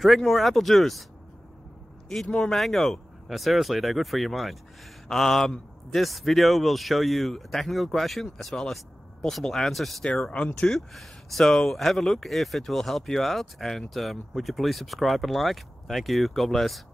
Drink more apple juice. Eat more mango. No, seriously, they're good for your mind. This video will show you a technical question as well as possible answers thereunto. So have a look if it will help you out, and would you please subscribe and like? Thank you. God bless.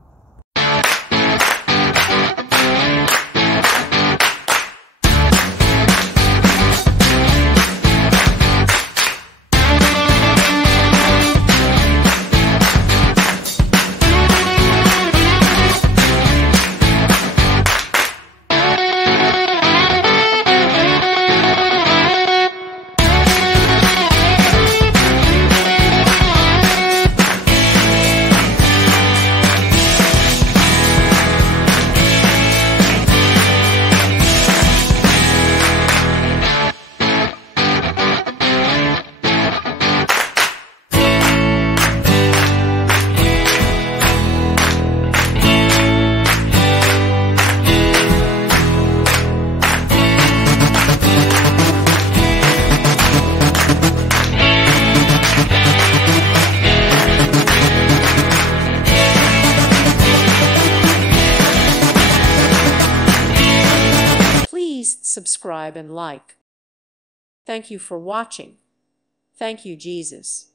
Subscribe and like. Thank you for watching. Thank you, Jesus.